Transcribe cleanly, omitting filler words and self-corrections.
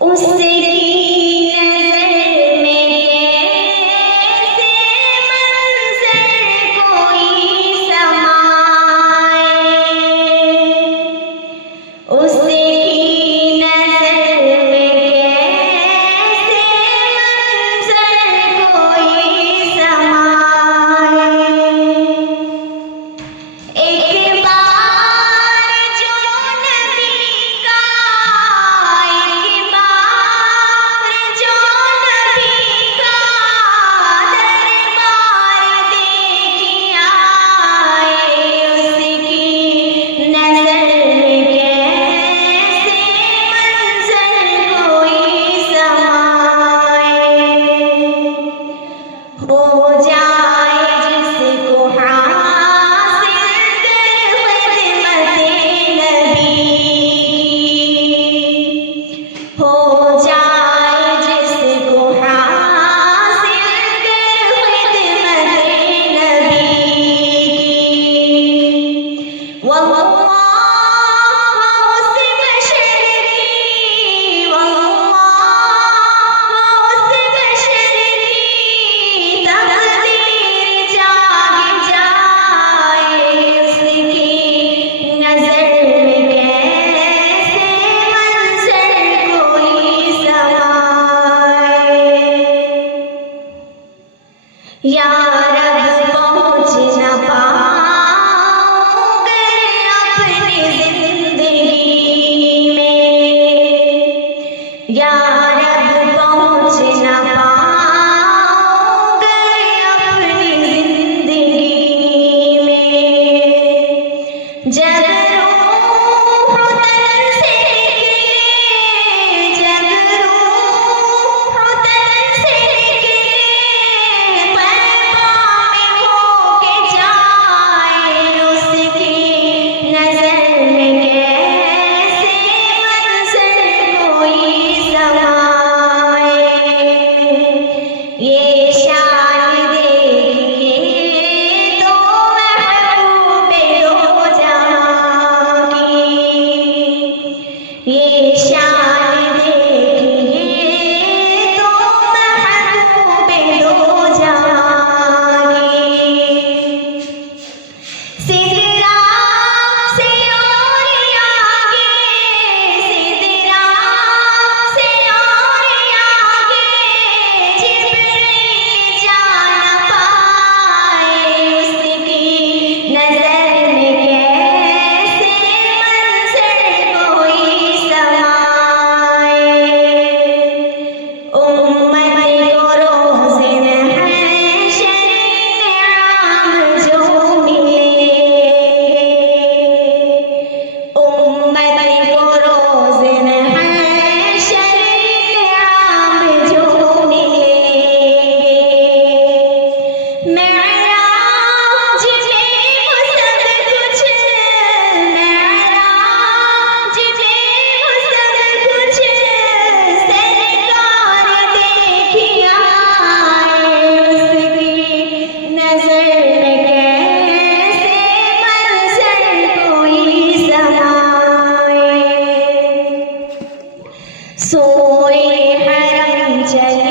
उसकी नजर में कैसे मंजर कोई समाए, उसकी नजर में कैसे मंजर कोई समाए। एक बार जो नबी का, एक बार जो नबी का दरबार देखी आए, उसकी नजर में कैसे मंजर कोई समाए। हो जाए जिसको हासिल खिदमत नबी, हो जाए जिसको हासिल खिदमत नबी की। वल्लाह उस बशर की, वल्लाह उस बशर की तकदीर जाग जाए, उसकी नजर में कैसे मंजर कोई समाए। या रब पहुँच न पाओगे अपनी जिंदगी में, या रब पहुँच न पाओगे अपनी जिंदगी में। जब रूह तन से निकले, जब रूह तन से निकले, पैगाम होके जाए, उसकी नजर में कैसे मंजर कोई समाए। ये शान देखिए तो महबूबे दो जहां की, ये शान देखिए तो महबूबे दो जहां की। सिदरा से और आगे, सिदरा से और आगे जिब्रील जा न पाए, उसकी नजर में कैसे मंजर कोई समाए। उम्मत को रोज़े महशर नियाम जो मिलेंगे, उम्मत को रोज़े महशर नियाम जो मिलेंगे। मेराज में वो सब कुछ, मेराज में वो सब कुछ सरकार देखी आए, उसकी नजर में कैसे मंजर कोई समाए। सोए हरम चले